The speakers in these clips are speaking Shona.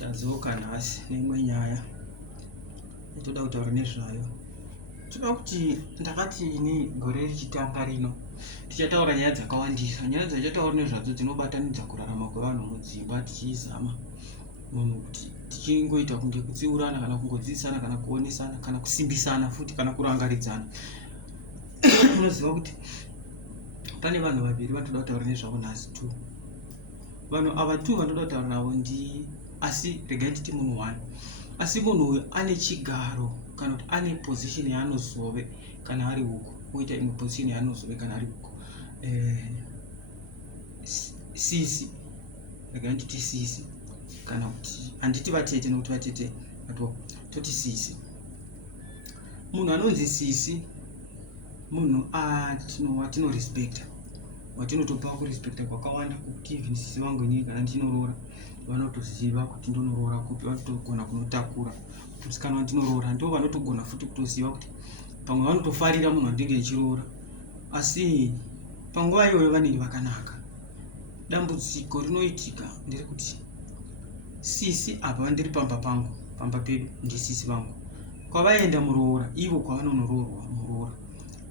Tadzoka nhasi neimwe nyaya toda kutaura nezvayo. Toda kuti ndakati ini gore richitanga rino tichataura nyaya dzakawandisa. Nyaya dzachataura nezvadzo dzinobatanidza kurarama kwevanhu mudzimba, tichizama munhu kuti tichingoita kunge kutsiurana kana kungodzidzisana kana kuonesana kana kusimbisana futi kana kurangaridzana. Unoziva kuti pane vanhu vaviri vatoda kutaura nezvavo nhasi tu. Vanhu ava tu vanoda kutaura navo asi regai titi munhu 1. Asi munhu uyu ane chigaro kana kuti ane position yaanozove kana ari huko, oita imwe position yaanozove kana ari huko. Sisi, regai titi sisi kana kuti handiti vatete nokuti vatete toti sisi. Munhu anonzi sisi munhu watinorespekta, watinotopa kurespekta kwakawanda, kuti even sisi vangu inini kana ndinoroora vanotoziva kuti ndinoroora kupi, vanotogona kunotakura. Musikana wandinoroora ndivo vanotogona futi kutoziva kuti pamwe vanotofarira munhu wandinenge ndichiroora, asi panguva iyoyo vanenge vakanaka. Dambudziko rinoitika nderekuti sisi apa vandiri pamba pangu, pamba pedu ndisisi vangu, kwavaenda muroora, ivo kwavanonoroorwa muroora,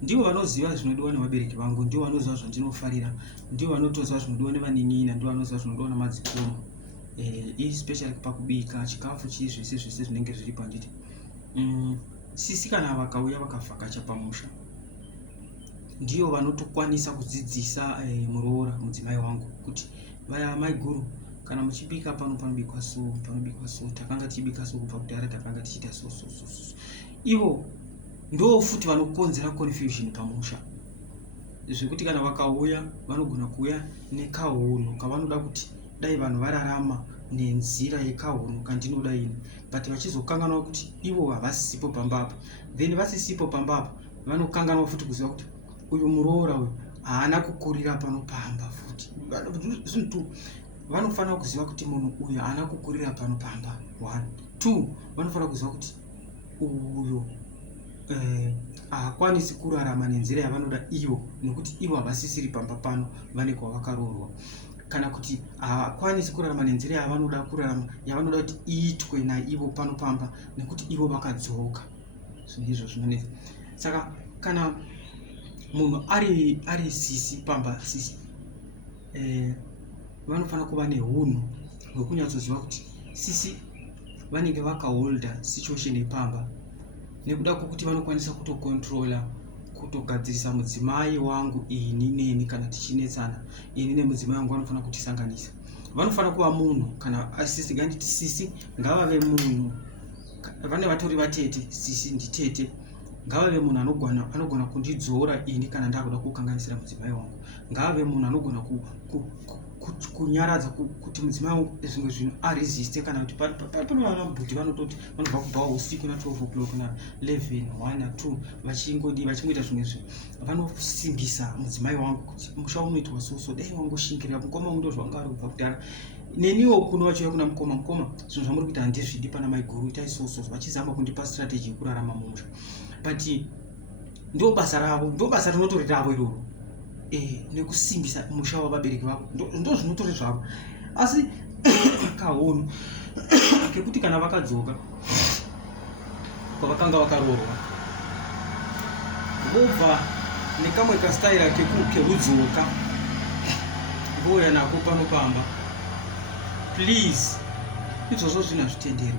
ndivo vanoziva zvinodiwa nevabereki vangu, ndivo vanoziva zvandinofarira, ndivo vanotoziva zvinodiwa nevanin'ina, ndivo vanoziva zvinodiwa namadzikoma, especially pakubika chikafu chii zvese zvinenge zviri panditi. Sisi kana vakauya vakavhakacha pamusha, ndivo vanotokwanisa kudzidzisa muroora mudzimai wangu kuti vaya mai guru, kana muchibika pano panobikwa so, takanga tichibika so kubva kudhara, takanga tichiita so. Ivo ndo futi vanokonzera confusion pamusha, zvekuti kana vakauya vanogona kuuya nekahunu kavanoda kuti dai vanhu vararama nenzira yekahunu kandinoda ini, but vachizokanganwa kuti ivo havasipo pambapa. Then vasisipo pambapa vanokanganwa futi kuziva kuti uyu muroora uyu haana kukurira panopamba futi. Vanofanira kuziva kuti munhu uyu haana kukurira panopamba. 1. 2. Vanofanira kuziva kuti uyu haakwanisi kurarama nenzira yavanoda ivo, nekuti ivo havasisiri pamba pano, vane kwavakaroorwa. Kana kuti haakwanisi kurarama nenzira yavanoda kurarama, yavanoda kuti iitwe naivo pano pamba, nekuti ivo vakadzoka. Zvinhu izvo zvinonetsa. Saka kana munhu ari sisi pamba, sisi vanofanira kuva neunhu hwekunyatsoziva kuti sisi vanenge vakaholda situation yepamba, nekuda kwokuti vanokwanisa kutokontrola, kutogadzirisa mudzimai wangu ini neni kana tichinetsana, ini nemudzimai wangu vanofanira kutisanganisa. Vanofanira kuva munhu, kana asisi ganditi sisi ngavave munhu, vane vatori vatete, sisi nditete, ngavave munhu anogona kundidzora ini kana ndakuda kukanganisira mudzimai wangu, ngavave munhu anogona kunyaradza kuti mudzimai wangu zvimwe zvinhu aresiste. Kana kuti pane vanabhudhi vanototi vanobva kubva usiku na 12 o'clock na 11, 1 na 2 vachingoita zvimwe zvinhu, vanosimbisa mudzimai wangu kuti musha unoitwa so, dai wangoshingirira mukoma wangu ndozvanga ari kubva kudhara, neniwo kuno vachiuya kuna mukoma, zvinhu zvamuri kuita handizvidi pana mai guru, itai so, vachizama kundipa strategy yekurarama mumusha. But ndo basa ravo, ndo basa rinotori ravo iroro, nekusimbisa musha wavabereki vavo, ndo zvinotori zvavo. Asi kahunu kekuti kana vakadzoka kwavakanga vakaroorwa, vobva nekamwe kastaira kerudzoka vouya nako panopamba, please, izvozvo zvina zvitendero.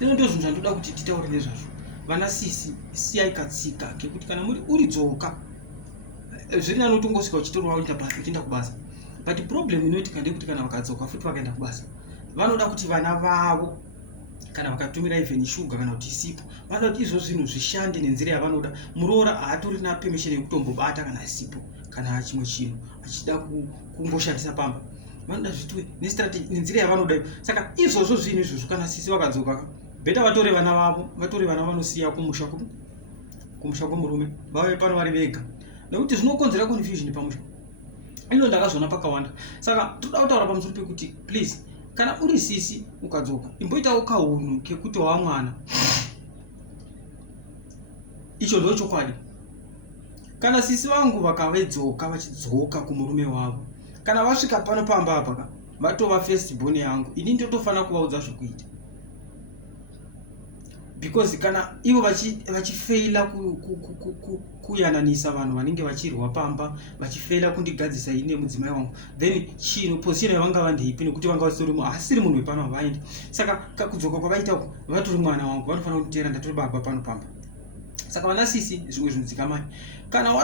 Lero ndo zvinhu zvandoda kuti titaure nezvazvo. Vana sisi, siyai katsika kekuti kana uri dzoka, zviri nani utongosvika uchitorwa uchienda kubasa. But problem inoitika ndekuti kana vakadzoka futi vakaenda kubasa, vanoda kuti vana vavo kana vakatumira even shuga kana kuti isipo, vanoda kuti izvo zvinhu zvishande nenzira yavanoda. Muroora haatori na permission yekutombobata kana isipo kana chimwe chinhu achida kungoshandisa pamba, vanoda zvitwe nenzira yavanoda. Saka izvozvo zvinhu izvozvo kana sisi vakadzoka, beta vatore vana vavo, vatore vana vanosiya kumusha kwemurume, vave pano vari vega, nekuti zvinokonzera confusion pamusha. Ino ndakazviona pakawanda. Saka toda kutaura pamusoro pekuti please, kana uri sisi ukadzoka, imboitawo kahunu kekuti wava mwana. Icho ndo chokwadi. Kana sisi vangu vakavedzoka vachidzoka kumurume wavo, kana vasvika pano pamba apa, vatova first born yangu, ini ndotofana kuvaudza zvokuita, because kana ivo vachifeila kuyananisa vanhu vanenge vachirwa pamba, vachifeila kundigadzisa ine mudzimai wangu, then chino position yavanga vandeipi, nekuti vanga vasiri asiri munhu wepano havaendi. Saka kudzoka kwavaita vatori mwana wangu, vanofanira kutiteera, ndatori baba pano pamba. Saka vana sisi zvimwe zvinhu dzikamai, kana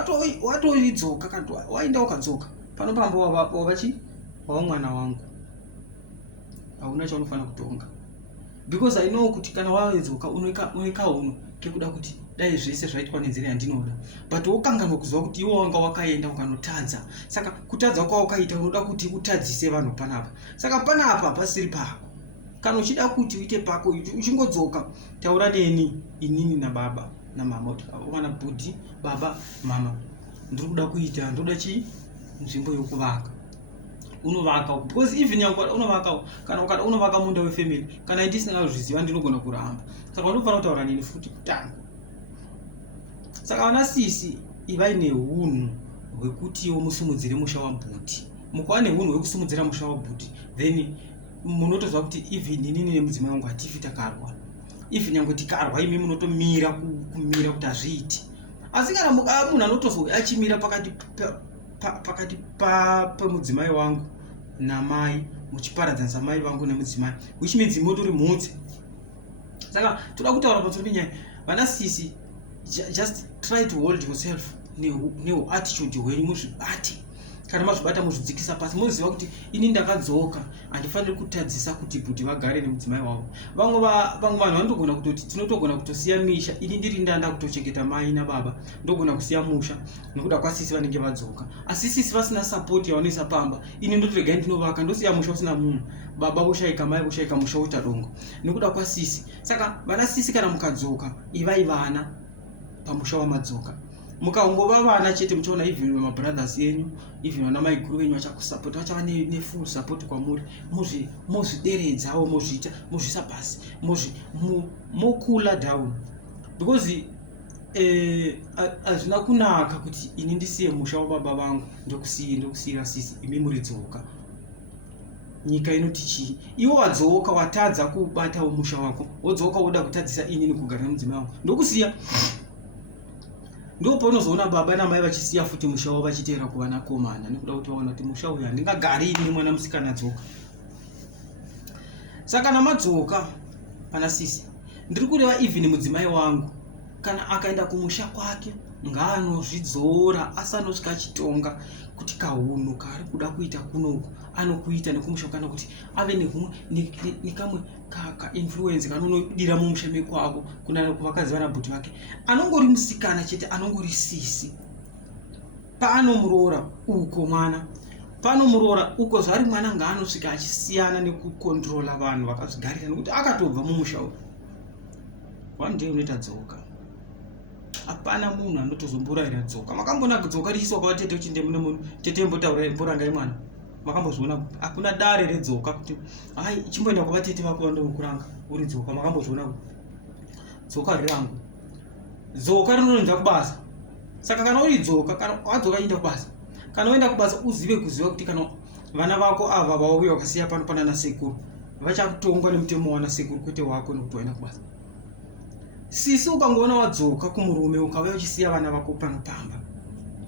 watoidzoka, kana waenda ukadzoka pano pamba wava mwana wangu, hauna chaunofanira kutonga, because I know kuti kana waedzoka unoika uno kekuda kuti dai zvese zvaitwa nenzira yandinoda, but wokanganwa kuziva kuti iwo wanga wakaenda ukanotadza. Saka kutadza kwawakaita unoda kuti utadzise vanhu panapa. Saka panapa pasiri pako. Kana uchida kuti uite pako, uchingodzoka taura neni inini nababa namama kuti wana budi baba mama, ndiri kuda kuita, ndoda chi nzvimbo yokuvaka. Unovaka, because even yangu unovaka, kana ukada unovaka munda wefamily, kana ndisina zviziva ndinogona kuramba. Saka unofanira kutaura neni futi kutanga. Saka vana sisi ivai neunhu hwekuti musimudzire musha wabhuti. Mukuva neunhu hwekusimudzira musha wabhuti, then munotozva kuti even inini nemudzimai wangu hatifi takarwa. Even yangu tikarwa imi munotomira kumira kuti hazviiti. Asi kana munhu anotozwa achimira pakati pemudzimai wangu namai, muchiparadzanisa mai vangu nemudzimai, which means mutori mhutse. Saka toda kutaura pamusoro penyaya, vana sisi, just try to hold yourself attitude hwenyu muzvibate. Kana mazvibata muzvidzikisa pasi, muziva kuti ini ndakadzoka, handifaniri kutadzisa kuti bhuti vagare nemudzimai wavo. Vamwe vanhu vanotogona kutoti tinotogona kutosiya misha, ini ndiri ndanda kutochengeta mai nababa, ndogona kusiya musha nekuda kwasisi vanenge vadzoka. Asi sisi vasina support yavanoisa pamba, ini ndotoregai ndinovaka, ndosiya musha usina munhu, baba voshayika, mai voshayika, musha uita dongo nekuda kwasisi. Saka vana sisi kana mukadzoka, ivai vana pamusha wamadzoka. Mukaungova vana chete muchiona even mabrothers yenyu, even vana maiguru venyu vachakusapoti, vachava nefull support kwamuri, muzvideredzawo, muzvisa pasi, mokula down, because hazvina kunaka kuti ini ndisiye musha wababa vangu ndokusiyira sisi imi muridzoka. Nyika inoti chii? Iwo wadzoka watadza kubatawo musha wako, wodzoka woda kutadzisa ini nekugara nemudzimai wangu, ndokusiya. Ndipo paunozoona baba namai vachisiya futi musha wavo vachiteera kuvanakomana, nekuda kuti vaona kuti musha uyu handingagari ini mwana musikana dzoka. Saka namadzoka pana sisi, ndiri kureva even mudzimai wangu kana akaenda kumusha kwake, ngaanozvidzora, asanosvika achitonga kuti kahunu kaari kuda kuita kunoku anokuita nekumusha, kana kuti ave nekamwe ka-influence kanonodira mumusha mekwavo kunana kuvakadzi vana bhuti vake. Anongori musikana chete, anongori sisi, paanomuroora uko mwana, paanomuroora uko zvari mwana ngaanosvika achisiyana nekukontrola vanhu vakazvigarira, nekuti akatobva mumusha uyu. One day unoita dzoka, hapana munhu anotozomboraira dzoka. Makambona dzoka richiswa kwavatete uchinde mune munhu, tete mborangai mwana, makambozviona? Hakuna dare redzoka kuti hai chimboenda kwavatete vako vandokuranga uri dzoka. Makambozviona? Dzoka rirangu, dzoka rinoenda kubasa. Saka kana uri dzoka, kana wadzoka enda kubasa, kana uenda kubasa uzive kuti kana vana vako ava vauya wakasiya pano pana nasekuru, vachatongwa nemutemo wana sekuru kwete wako nekuti waenda kubasa. Sisi ukangoona wadzoka kumurume ukauya uchisiya vana vako pano pamba,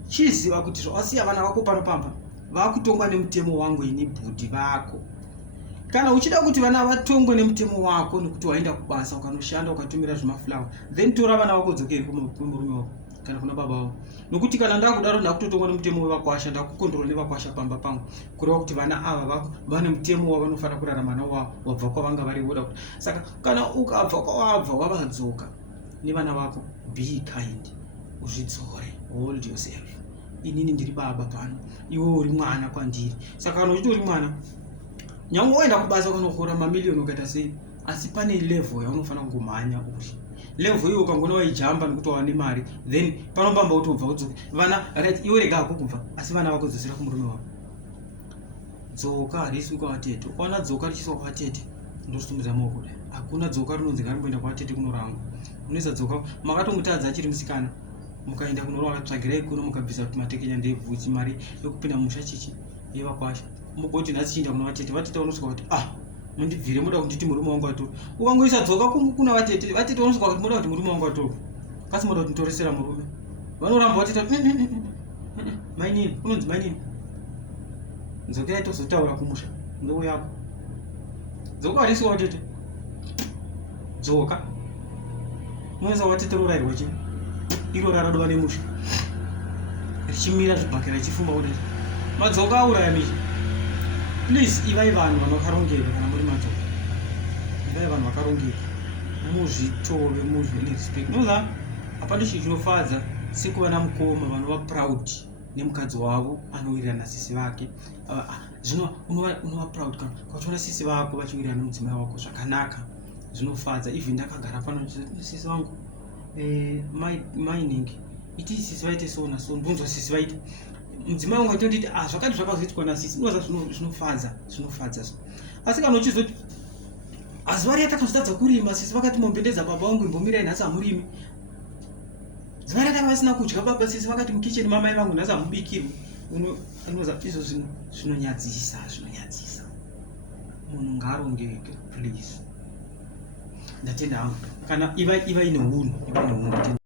chiziva kuti zvawasiya vana vako pano pamba vakutongwa nemutemo wangu ini bhudhi vako. Kana uchida kuti vana vatongwe nemutemo wako nekuti waenda kubasa ukanoshanda ukatumira zvimafulawa, then tora vana vako dzokeri kumurume wako kana kuna baba wako. Nokuti kana ndakudaro ndakutotongwa nemutemo wevakwasha, ndakukontrola nevakwasha pamba pangu, kureva kuti vana ava vako vane mutemo wavanofanira kurarama nawo wabva kwavanga vari voda kuti. Saka kana ukabva kwawabva wavadzoka nevana vako, be kind, uzvidzore, hold yourself. Inini ndiri baba pano, iwe uri mwana kwandiri. Saka kana uchiti uri mwana, nyange waenda kubasa ukanokora mamiliyoni ukaita sei, asi pane level yaunofanira kungomhanya uri. Level iyo ukangona waijamba nekuti wawane mari, then panopamba utobva udzoke. Vana iwe rega hako kubva, asi vana vako dzosera kumurume wako. Dzoka harisi kwavatete. Ukaona dzoka richiswa kwavatete, ndosimudzira maoko kudai. Hakuna dzoka rinonzi ngarimboenda kwavatete kunorangwa. Unoisa dzoka, makatomutadza achiri musikana, mukaenda kunorwa, tsvagirai kuno mukabvisa matekenya ndebvudzi, mari yokupinda musha chichi yevakwasha. mugoti nhasi chienda kuna vatete, vatete vanosvika kuti mundibvire, muda kunditi murume wangu atorwa. Ukangoisa dzoka kuna vatete, vatete vanosvika kuti muda kuti murume wangu atorwa, kasi muda kuti nditoresera murume. Vanoramba vatete mainini, unonzi mainini, dzokerai tozotaura kumusha ndou yako. Dzoka warisiwa vatete, dzoka unoisa vatete rorayirwa chii, iro raradova nemusha richimira zvibhakera richifumba kudai, madzoka auraya misha. Please, ivai vanhu vanokarongeka. Kana muri madzoka, ivai vanhu vakarongeka, muzvitove, muzvirespect. Noza hapana chinhu chinofadza sekuva namukoma vanova proud nemukadzi wavo anowirirana sisi vake. Zvino unova proud kana ukachiona sisi vako vachiwirirana nemudzimai wako zvakanaka, zvinofadza. Even ndakagara pano sisi vangu mining iti sisi vaite so na so, ndonzwa sisi vaite mudzimai wangu aitonditi zvakati zvakazoitwa nasisi, inoza zvinofadza. Asi kana uchizoti zuva riya takazotadza kurima, sisi vakati mombendedza baba vangu, imbomirai nhasi hamurimi. Zuva riya takava vasina kudya baba, sisi vakati mukicheni mamai vangu nhasi hamubikirwi. Unoza izvo zvinonyadzisa. Munhu ngaarongeke, please. Ndatenda hangu. Kana iva ine hunhu,